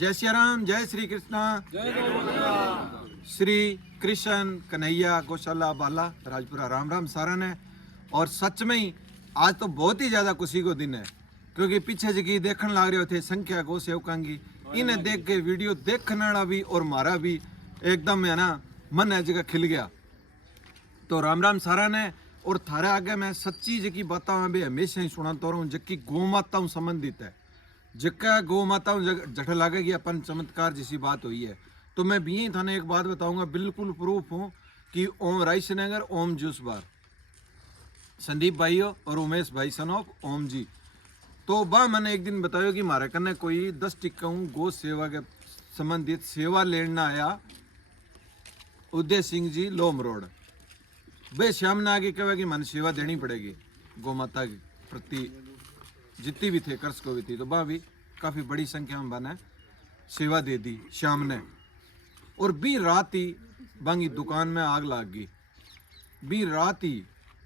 जय श्री राम, जय श्री कृष्णा, श्री कृष्ण कन्हैया गौशाला बाला राजपुरा। राम राम सारा ने। और सच में ही आज तो बहुत ही ज़्यादा खुशी को दिन है, क्योंकि पीछे जी देखने लग रहे थे संख्या गौ सेवकां की, इन्हें देख के वीडियो देखने वाला भी और मारा भी एकदम है ना मन है जगह खिल गया। तो राम राम सारा ने। और थारे आगे मैं सच्ची जी बातें मैं भी हमेशा ही सुनाता रहूँ, जबकि गौ माताओं संबंधित है, जगह गौ माताओं जठ लागेगी अपन चमत्कार जैसी बात हुई है। तो मैं भी थाने एक बात बताऊंगा, बिल्कुल प्रूफ हूँ कि ओम राइसनगर ओम जूस बार संदीप भाई और उमेश भाई सन ऑफ ओम जी। तो बा मैंने एक दिन बताया कि हमारे कने कोई 10 टिक्काऊ गौ सेवा के संबंधित सेवा लेना आया, उदय सिंह जी लोम रोड। बे श्याम ने आगे कहा कि मन सेवा देनी पड़ेगी गौ माता के प्रति, जितनी भी थे कर्ज को भी थी। तो बा भी काफ़ी बड़ी संख्या में बना सेवा दे दी श्याम ने। और बी रात ही बांगी दुकान में आग लग गई, बी रात ही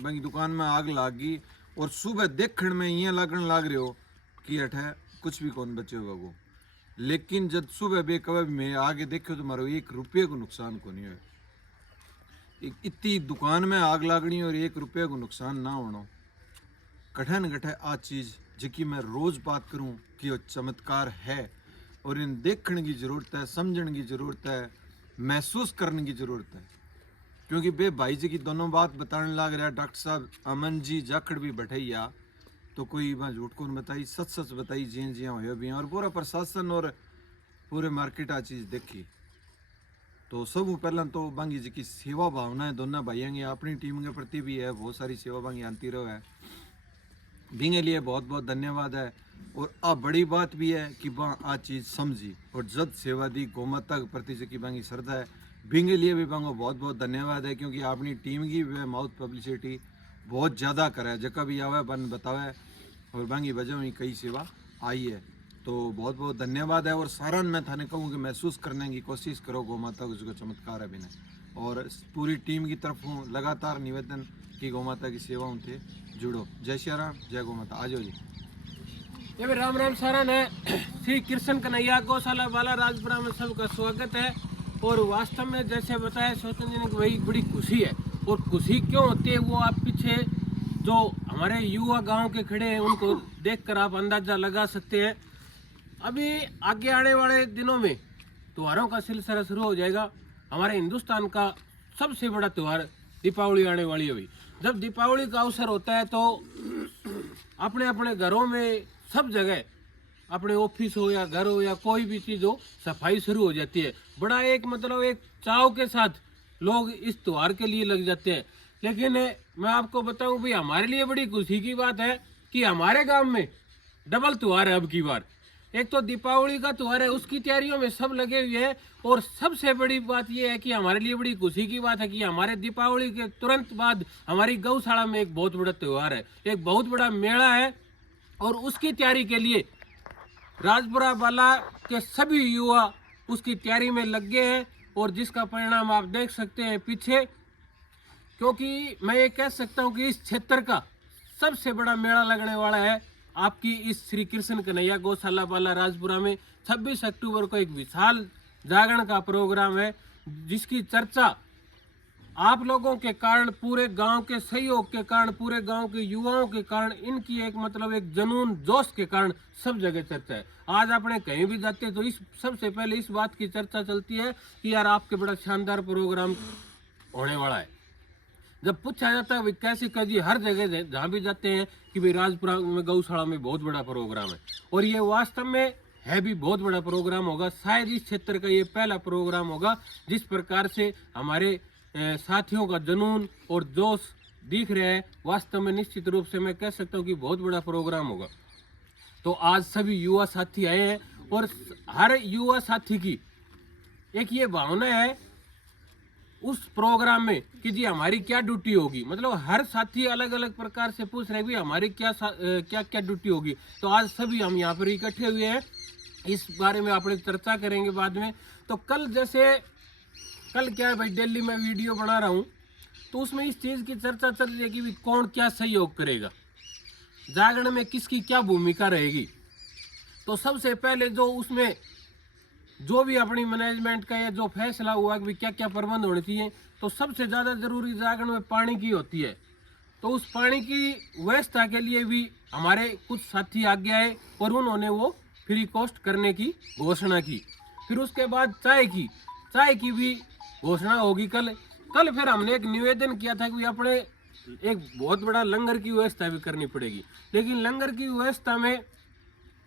बांगी दुकान में आग लग गई। और सुबह देखने में ये लगने लग रहे हो कि अठे कुछ भी कौन बचे होगा वो, लेकिन जब सुबह बे कब में आगे देखो तो मारो 1 रुपये को नुकसान को नहीं है। इतनी दुकान में आग लागनी और 1 रुपये को नुकसान ना होना कठिन घटे आ चीज़ जिकी मैं रोज़ बात करूं कि वो चमत्कार है। और इन देखने की ज़रूरत है, समझने की ज़रूरत है, महसूस करने की ज़रूरत है। क्योंकि बे भाई जी की दोनों बात बताने लग रहा है डॉक्टर साहब अमन जी जाखड़ भी बैठैया, तो कोई मैं झूठ कौन बताई, सच सच बताई जी जी हो भी। और पूरा प्रशासन और पूरे मार्केट आ चीज़ देखी। तो सब पहला तो बांगी जी की सेवा भावना है दोनों भाइयों की, अपनी टीम के प्रति भी है, बहुत सारी सेवा बांगी आती रहो है, बिंगे लिए बहुत बहुत धन्यवाद है। और अब बड़ी बात भी है कि बा आ चीज़ समझी और जद सेवा दी गौ माता के प्रति जी की बांगी श्रद्धा है, बिंगे लिए भी बांगो बहुत बहुत धन्यवाद है। क्योंकि अपनी टीम की वह माउथ पब्लिसिटी बहुत ज़्यादा करे, जगह भी आवे बन बतावे और बांगी वजह में कई सेवा आई है। तो बहुत बहुत धन्यवाद है। और सारण में थाने कहूँ कि महसूस करने की कोशिश करो गौ माता को जो चमत्कार है बिना। और पूरी टीम की तरफ हूँ लगातार निवेदन कि गौ माता की सेवाओं थे जुड़ो। जय श्री राम, जय गौ माता। आ जाओ जी। ये भी राम राम सारण है। श्री कृष्ण कन्हैया गौशाला बाला राजपुरा में सबका स्वागत है। और वास्तव में जैसे बताया सोचन जी ने कि भाई बड़ी खुशी है। और खुशी क्यों होती है वो आप पीछे जो हमारे युवा गांव के खड़े हैं उनको देखकर आप अंदाजा लगा सकते हैं। अभी आगे आने वाले दिनों में त्योहारों का सिलसिला शुरू हो जाएगा। हमारे हिंदुस्तान का सबसे बड़ा त्यौहार दीपावली आने वाली है। अभी जब दीपावली का अवसर होता है तो अपने अपने घरों में सब जगह, अपने ऑफिस हो या घर हो या कोई भी चीज़ हो, सफाई शुरू हो जाती है। बड़ा एक मतलब एक चाव के साथ लोग इस त्यौहार के लिए लग जाते हैं। लेकिन मैं आपको बताऊं भाई हमारे लिए बड़ी खुशी की बात है कि हमारे गांव में डबल त्यौहार है अब की बार। एक तो दीपावली का त्यौहार है, उसकी तैयारियों में सब लगे हुए हैं। और सबसे बड़ी बात यह है कि हमारे लिए बड़ी खुशी की बात है कि हमारे दीपावली के तुरंत बाद हमारी गौशाला में एक बहुत बड़ा त्यौहार है, एक बहुत बड़ा मेला है। और उसकी तैयारी के लिए राजपुरा बाला के सभी युवा उसकी तैयारी में लग गए हैं। और जिसका परिणाम आप देख सकते हैं पीछे। क्योंकि मैं ये कह सकता हूँ कि इस क्षेत्र का सबसे बड़ा मेला लगने वाला है आपकी इस श्री कृष्ण कन्हैया गौशाला बाला राजपुरा में। 26 अक्टूबर को एक विशाल जागरण का प्रोग्राम है, जिसकी चर्चा आप लोगों के कारण, पूरे गांव के सहयोग के कारण, पूरे गांव के युवाओं के कारण, इनकी एक मतलब एक जुनून जोश के कारण सब जगह चर्चा है। आज अपने कहीं भी जाते तो इस सबसे पहले इस बात की चर्चा चलती है कि यार आपके बड़ा शानदार प्रोग्राम होने वाला है। जब पूछा जाता है भाई कैसे कह जी, हर जगह जहाँ भी जाते हैं कि भाई राजपुरा में गौशाला में बहुत बड़ा प्रोग्राम है। और ये वास्तव में है भी बहुत बड़ा प्रोग्राम होगा। शायद इस क्षेत्र का ये पहला प्रोग्राम होगा जिस प्रकार से हमारे साथियों का जुनून और जोश दिख रहा है। वास्तव में निश्चित रूप से मैं कह सकता हूँ कि बहुत बड़ा प्रोग्राम होगा। तो आज सभी युवा साथी आए हैं और हर युवा साथी की एक ये भावना है उस प्रोग्राम में कि जी हमारी क्या ड्यूटी होगी। मतलब हर साथी अलग अलग प्रकार से पूछ रहे हैं भी हमारी क्या ड्यूटी होगी। तो आज सभी हम यहाँ पर इकट्ठे हुए हैं, इस बारे में अपने चर्चा करेंगे बाद में। तो कल क्या है भाई, दिल्ली में वीडियो बना रहा हूँ तो उसमें इस चीज़ की चर्चा चल रही है कि कौन क्या सहयोग करेगा, जागरण में किसकी क्या भूमिका रहेगी। तो सबसे पहले जो उसमें जो भी अपनी मैनेजमेंट का या जो फैसला हुआ कि क्या क्या प्रबंध होने चाहिए, तो सबसे ज़्यादा जरूरी जागरण में पानी की होती है। तो उस पानी की व्यवस्था के लिए भी हमारे कुछ साथी आगे आए और उन्होंने वो फ्री कॉस्ट करने की घोषणा की। फिर उसके बाद चाय की भी घोषणा होगी कल। फिर हमने एक निवेदन किया था कि अपने एक बहुत बड़ा लंगर की व्यवस्था भी करनी पड़ेगी, लेकिन लंगर की व्यवस्था में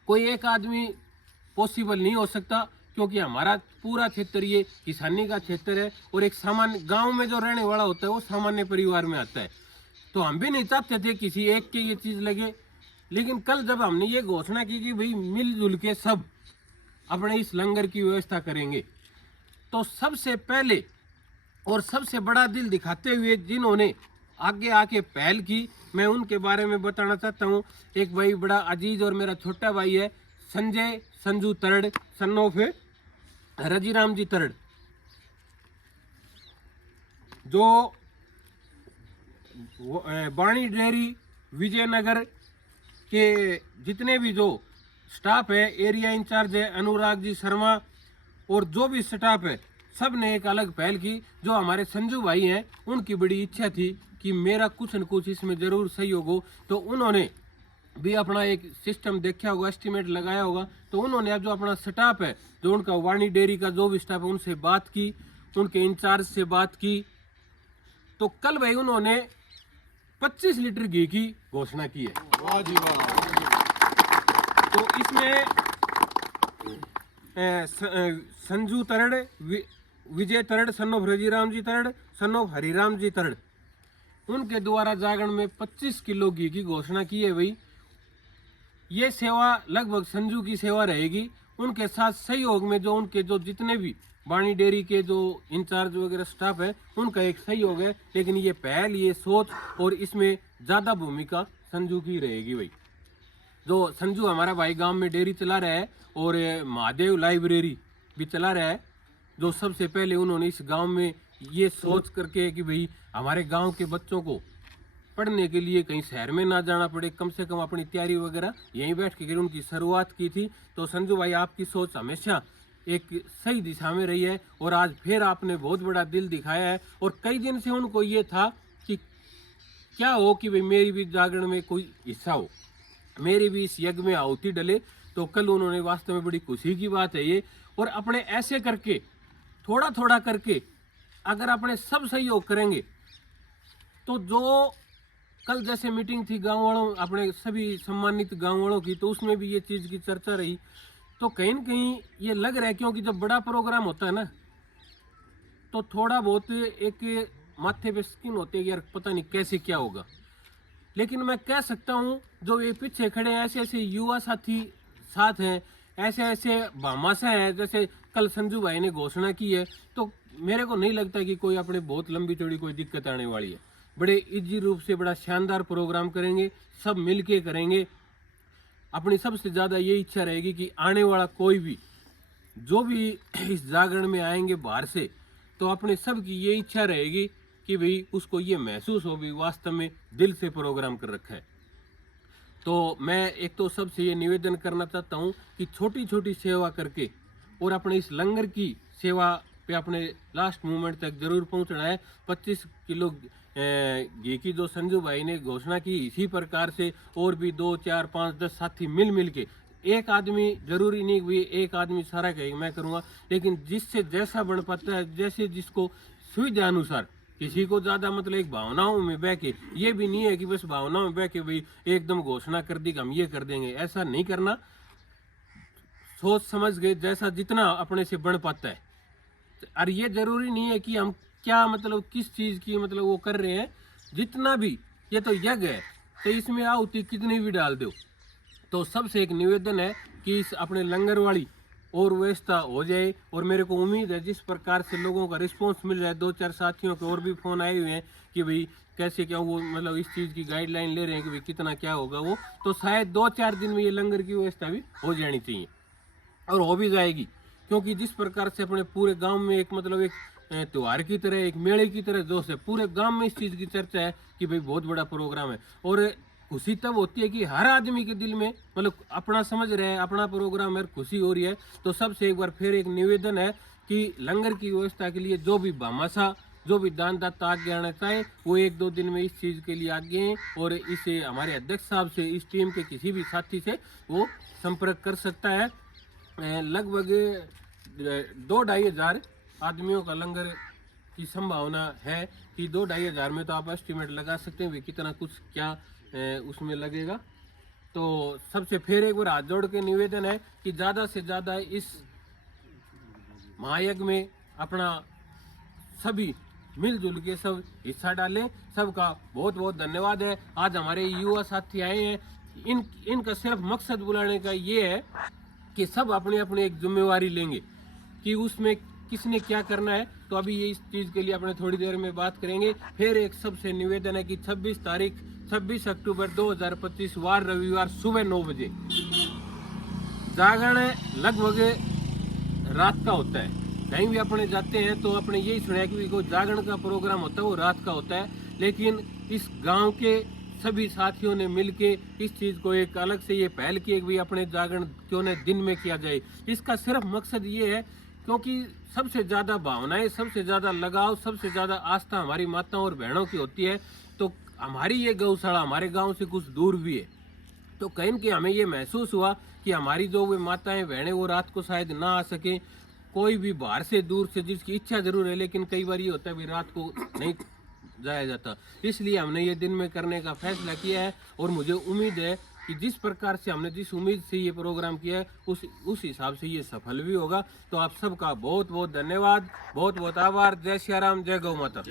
कोई एक आदमी पॉसिबल नहीं हो सकता, क्योंकि हमारा पूरा क्षेत्र ये किसानी का क्षेत्र है और एक सामान्य गांव में जो रहने वाला होता है वो सामान्य परिवार में आता है। तो हम भी नहीं चाहते थे किसी एक के ये चीज़ लगे। लेकिन कल जब हमने ये घोषणा की कि भाई मिलजुल के सब अपने इस लंगर की व्यवस्था करेंगे, तो सबसे पहले और सबसे बड़ा दिल दिखाते हुए जिन्होंने आगे आके पहल की, मैं उनके बारे में बताना चाहता हूँ। एक भाई बड़ा अजीज और मेरा छोटा भाई है, संजय संजू तरड़, सन ऑफ रजीराम जी तरड़, जो बाणी डेयरी विजयनगर के जितने भी जो स्टाफ है, एरिया इंचार्ज है अनुराग जी शर्मा और जो भी स्टाफ है, सब ने एक अलग पहल की। जो हमारे संजू भाई हैं उनकी बड़ी इच्छा थी कि मेरा कुछ न कुछ इसमें ज़रूर सहयोग हो, तो उन्होंने भी अपना एक सिस्टम देखा होगा, एस्टिमेट लगाया होगा। तो उन्होंने अब जो अपना स्टाफ है, जो उनका वाणी डेयरी का जो भी स्टाफ है, उनसे बात की, उनके इंचार्ज से बात की। तो कल भाई उन्होंने 25 लीटर घी की घोषणा की है। वाह जी वाह। तो इसमें Sanju Tarad, Vijay Tarad, son of Rajiram ji Tarad, son of Hariram ji Tarad, उनके द्वारा जागरण में 25 किलो घी की घोषणा की है। भाई ये सेवा लगभग संजू की सेवा रहेगी। उनके साथ सहयोग में जो उनके जो जितने भी बाणी डेयरी के जो इंचार्ज वगैरह स्टाफ है, उनका एक सहयोग है। लेकिन ये पहल, ये सोच और इसमें ज़्यादा भूमिका संजू की रहेगी। भाई जो संजू हमारा भाई गांव में डेयरी चला रहा है और महादेव लाइब्रेरी भी चला रहा है, जो सबसे पहले उन्होंने इस गांव में ये सोच करके कि भाई हमारे गांव के बच्चों को पढ़ने के लिए कहीं शहर में ना जाना पड़े, कम से कम अपनी तैयारी वगैरह यहीं बैठ के उनकी शुरुआत की थी। तो संजू भाई आपकी सोच हमेशा एक सही दिशा में रही है और आज फिर आपने बहुत बड़ा दिल दिखाया है। और कई दिन से उनको ये था कि क्या हो कि भाई मेरी भी जागरण में कोई हिस्सा हो, मेरी भी इस यज्ञ में आहुति डले। तो कल उन्होंने वास्तव में बड़ी खुशी की बात है ये। और अपने ऐसे करके थोड़ा थोड़ा करके अगर अपने सब सहयोग करेंगे, तो जो कल जैसे मीटिंग थी गांव वालों, अपने सभी सम्मानित गांव वालों की, तो उसमें भी ये चीज़ की चर्चा रही। तो कहीं न कहीं ये लग रहा है, क्योंकि जब बड़ा प्रोग्राम होता है ना, तो थोड़ा बहुत एक माथे पे स्किन होती है, यार पता नहीं कैसे क्या होगा। लेकिन मैं कह सकता हूँ जो ये पीछे खड़े हैं, ऐसे ऐसे युवा साथी साथ हैं, ऐसे ऐसे भामाशा हैं, जैसे कल संजू भाई ने घोषणा की है, तो मेरे को नहीं लगता कि कोई अपने बहुत लंबी चौड़ी कोई दिक्कत आने वाली है। बड़े इजी रूप से बड़ा शानदार प्रोग्राम करेंगे, सब मिल के करेंगे। अपनी सबसे ज़्यादा ये इच्छा रहेगी कि आने वाला कोई भी जो भी इस जागरण में आएंगे बाहर से, तो अपने सब की ये इच्छा रहेगी कि भाई उसको ये महसूस हो भी वास्तव में दिल से प्रोग्राम कर रखा है। तो मैं एक तो सबसे ये निवेदन करना चाहता हूँ कि छोटी छोटी सेवा करके और अपने इस लंगर की सेवा पे अपने लास्ट मोमेंट तक जरूर पहुँचना है। 25 किलो घी की जो संजू भाई ने घोषणा की, इसी प्रकार से और भी 2, 4, 5, 10 साथी मिल के, एक आदमी जरूरी नहीं भी एक आदमी सारा कहेगा मैं करूँगा, लेकिन जिससे जैसा बन पाता है, जैसे जिसको सुविधा अनुसार, किसी को ज़्यादा मतलब एक भावनाओं में बह के, ये भी नहीं है कि बस भावनाओं में बह के भाई एकदम घोषणा कर दी कि हम ये कर देंगे, ऐसा नहीं करना। सोच समझ के जैसा जितना अपने से बन पाता है। और ये जरूरी नहीं है कि हम क्या मतलब किस चीज़ की मतलब वो कर रहे हैं, जितना भी ये तो यज्ञ है, तो इसमें आहुति कितनी भी डाल दो। तो सबसे एक निवेदन है कि इस अपने लंगर वाली और व्यवस्था हो जाए। और मेरे को उम्मीद है जिस प्रकार से लोगों का रिस्पांस मिल रहा है, 2-4 साथियों के और भी फ़ोन आए हुए हैं कि भाई कैसे क्या वो मतलब इस चीज़ की गाइडलाइन ले रहे हैं कि भाई कितना क्या होगा वो, तो शायद 2-4 दिन में ये लंगर की व्यवस्था भी हो जानी चाहिए और हो भी जाएगी। क्योंकि जिस प्रकार से अपने पूरे गांव में एक मतलब एक त्यौहार की तरह, एक मेले की तरह जोश है, पूरे गांव में इस चीज़ की चर्चा है कि भाई बहुत बड़ा प्रोग्राम है। और खुशी तब होती है कि हर आदमी के दिल में मतलब अपना समझ रहे हैं, अपना प्रोग्राम है, खुशी हो रही है। तो सबसे एक बार फिर एक निवेदन है कि लंगर की व्यवस्था के लिए जो भी भामाशाह, जो भी दानदाता आगे आना चाहे वो 1-2 दिन में इस चीज़ के लिए आगे हैं और इसे हमारे अध्यक्ष साहब से, इस टीम के किसी भी साथी से वो संपर्क कर सकता है। लगभग 2-2.5 हज़ार आदमियों का लंगर की संभावना है कि 2-2.5 हज़ार में तो आप एस्टिमेट लगा सकते हैं कितना कुछ क्या उसमें लगेगा। तो सबसे फिर एक बार हाथ जोड़ के निवेदन है कि ज़्यादा से ज़्यादा इस महायज्ञ में अपना सभी मिलजुल के सब हिस्सा डालें। सबका बहुत बहुत धन्यवाद है। आज हमारे युवा साथी आए हैं, इनका सिर्फ मकसद बुलाने का ये है कि सब अपनी अपनी एक जिम्मेवारी लेंगे कि उसमें किसने क्या करना है। तो अभी ये इस चीज़ के लिए अपने थोड़ी देर में बात करेंगे। फिर एक सबसे निवेदन है कि 26 अक्टूबर 2025 वार रविवार सुबह 9 बजे जागरण लगभग रात का होता है। कहीं भी अपने जाते हैं तो अपने यही सुना है कि कोई जागरण का प्रोग्राम होता है वो रात का होता है, लेकिन इस गांव के सभी साथियों ने मिलके इस चीज़ को एक अलग से ये पहल की है कि भाई अपने जागरण क्यों न दिन में किया जाए। इसका सिर्फ मकसद ये है क्योंकि सबसे ज़्यादा भावनाएं, सबसे ज़्यादा लगाव, सबसे ज़्यादा आस्था हमारी माताओं और बहनों की होती है। तो हमारी ये गौशाला हमारे गांव से कुछ दूर भी है, तो कहीं कि हमें ये महसूस हुआ कि हमारी जो वे माताएं बहनें वो रात को शायद ना आ सके, कोई भी बाहर से दूर से जिसकी इच्छा जरूर है, लेकिन कई बार ये होता है भी रात को नहीं जाया जाता। इसलिए हमने ये दिन में करने का फैसला किया है और मुझे उम्मीद है कि जिस प्रकार से हमने जिस उम्मीद से ये प्रोग्राम किया है उस हिसाब से ये सफल भी होगा। तो आप सबका बहुत बहुत धन्यवाद, बहुत बहुत आभार। जय श्री राम, जय गौ माता।